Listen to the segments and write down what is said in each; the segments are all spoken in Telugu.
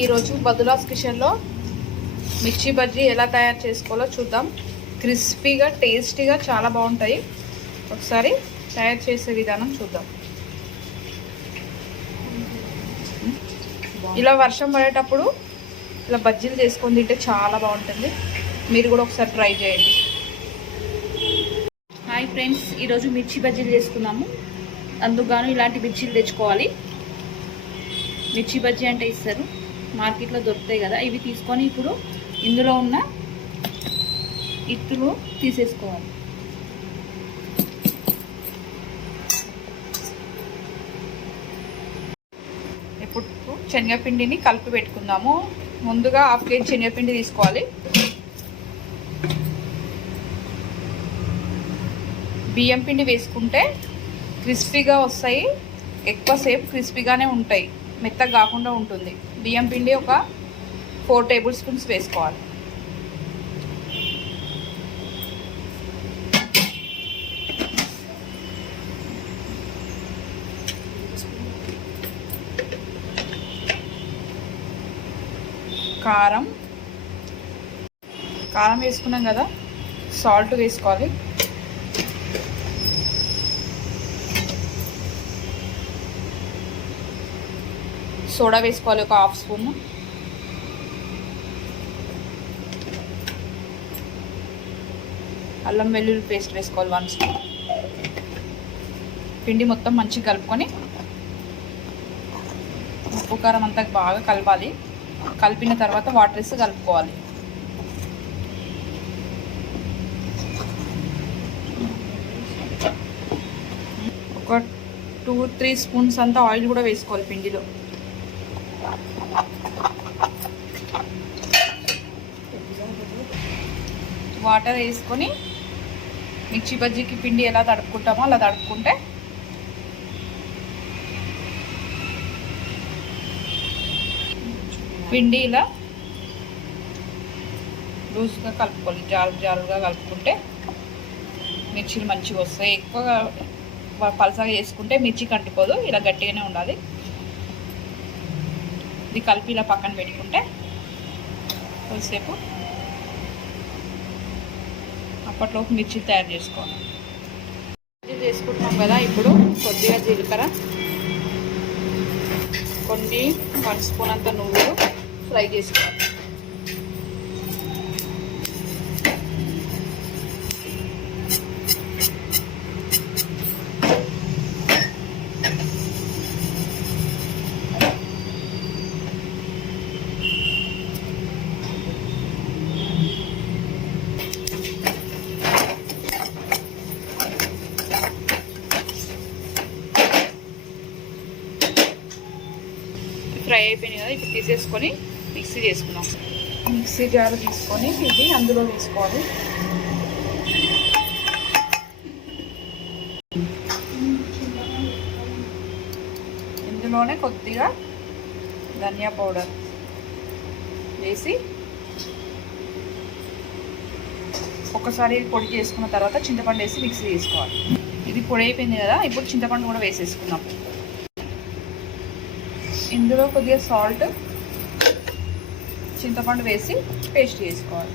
ఈరోజు బదులాస్ కిచెన్లో మిర్చి బజ్జీ ఎలా తయారు చేసుకోవాలో చూద్దాం. క్రిస్పీగా టేస్టీగా చాలా బాగుంటాయి. ఒకసారి తయారు చేసే విధానం చూద్దాం. ఇలా వర్షం పడేటప్పుడు ఇలా బజ్జీలు చేసుకొని తింటే చాలా బాగుంటుంది. మీరు కూడా ఒకసారి ట్రై చేయండి. హాయ్ ఫ్రెండ్స్ ఈరోజు మిర్చి బజ్జీలు చేసుకున్నాము. అందుకు ఇలాంటి మిర్చీలు తెచ్చుకోవాలి. మిర్చి బజ్జీ అంటే ఇస్తారు. మార్కెట్లో దొరుకుతాయి కదా ఇవి తీసుకొని ఇప్పుడు ఇందులో ఉన్న ఇత్తులు తీసేసుకోవాలి. ఇప్పుడు శనగపిండిని కలిపి పెట్టుకుందాము. ముందుగా హాఫ్ కేజీ శనగపిండి తీసుకోవాలి. బియ్యం పిండి వేసుకుంటే క్రిస్పీగా వస్తాయి ఎక్కువసేపు క్రిస్పీగానే ఉంటాయి. మెత్తగా కాకుండా ఉంటుంది. బియ్యం పిండి ఒక ఫోర్ టేబుల్ స్పూన్స్ వేసుకోవాలి. కారం. కారం వేసుకున్నాం కదా. సాల్ట్ వేసుకోవాలి. సోడా వేసుకోవాలి ఒక హాఫ్ స్పూన్. అల్లం వెల్లుల్లి పేస్ట్ వేసుకోవాలి వన్ స్పూన్. పిండి మొత్తం మంచిగా కలుపుకొని ఉప్పు కారం అంతా బాగా కలపాలి. కలిపిన తర్వాత వాటర్ వేసి కలుపుకోవాలి. ఒక టూ త్రీ స్పూన్స్ అంతా ఆయిల్ కూడా వేసుకోవాలి పిండిలో. వాటర్ వేసుకొని మిర్చి బజ్జీకి పిండి ఎలా తడుపుకుంటామో అలా తడుపుకుంటే పిండి ఇలా లూజ్గా కలుపుకోవాలి. జారు జాలుగా కలుపుకుంటే మిర్చీలు మంచిగా వస్తాయి. ఎక్కువగా పలసగా చేసుకుంటే మిర్చి కంటిపోదు ఇలా గట్టిగానే ఉండాలి. ఇది కలిపి ఇలా పక్కన పెట్టుకుంటే కొద్దిసేపు అప్పట్లోపు మిర్చి తయారు చేసుకోవాలి. చేసుకుంటున్నాం కదా ఇప్పుడు కొద్దిగా జీలకర్ర కొన్ని వన్ స్పూన్ అంత నువ్వులు ఫ్రై చేసుకోవాలి. ఫ్రై అయిపోయినాయి కదా ఇప్పుడు తీసేసుకొని మిక్సీ చేసుకున్నాం మిక్సీ జార్ తీసుకొని ఇది అందులో వేసుకోవాలి. ఇందులోనే కొద్దిగా ధనియా పౌడర్ వేసి ఒకసారి పొడి చేసుకున్న తర్వాత చింతపండు వేసి మిక్సీ చేసుకోవాలి. ఇది పొడి అయిపోయింది కదా ఇప్పుడు చింతపండు కూడా వేసేసుకున్నాం ఇందులో కొద్దిగా సాల్ట్ చింతపండు వేసి పేస్ట్ చేసుకోవాలి.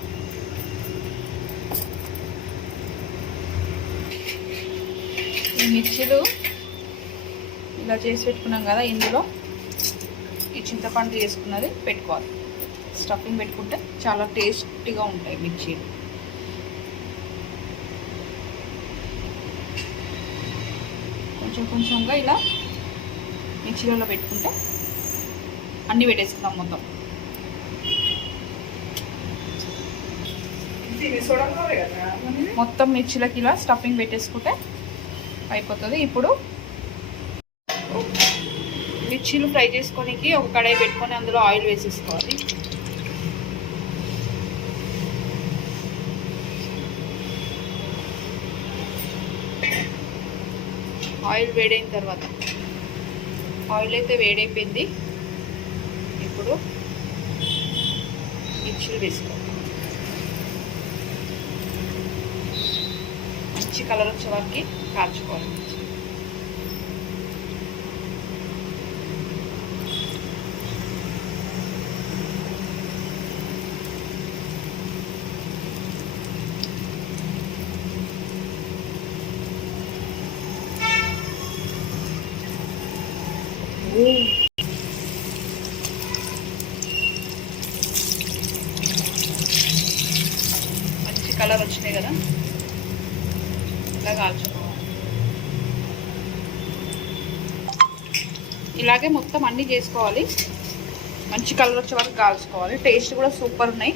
ఈ మిర్చిలు ఇలా చేసి పెట్టుకున్నాం కదా ఇందులో. ఈ చింతపండు వేసుకున్నది పెట్టుకోవాలి. స్టఫింగ్ పెట్టుకుంటే చాలా టేస్టీగా ఉంటాయి మిర్చీలు కొంచెం కొంచెంగా ఇలా మిర్చిలలో పెట్టుకుంటే అన్నీ పెట్టేసుకుందాం మొత్తం. మొత్తం మిర్చిలకి ఇలా స్టఫింగ్ పెట్టేసుకుంటే అయిపోతుంది. ఇప్పుడు మిర్చీలు ఫ్రై చేసుకోనికి ఒక కడాయి పెట్టుకొని అందులో ఆయిల్ వేసేసుకోవాలి. ఆయిల్ వేడైన తర్వాత ఆయిల్ అయితే వేడైపోయింది. করব ইচ্ছিল বেশি ইচ্ছে কালার হচ্ছে আমার কি কাজ করে Ooh. కలర్ కదా? ఇలా కాల్చుకోవాలి ఇలాగే మొత్తం అన్నీ చేసుకోవాలి. మంచి కలర్ వచ్చే వరకు కాల్చుకోవాలి. టేస్ట్ కూడా సూపర్ ఉన్నాయి.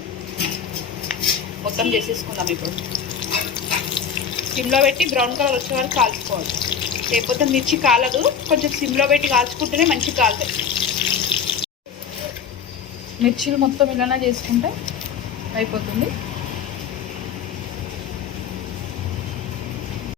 మొత్తం చేసేసుకుందాం ఇప్పుడు. సిమ్లో పెట్టి బ్రౌన్ కలర్ వచ్చే వరకు కాల్చుకోవాలి. లేకపోతే మిర్చి కాలదు. కొంచెం సిమ్లో పెట్టి కాల్చుకుంటేనే మంచిగా కాలుతాయి. మిర్చీలు మొత్తం ఇలానే చేసుకుంటే అయిపోతుంది.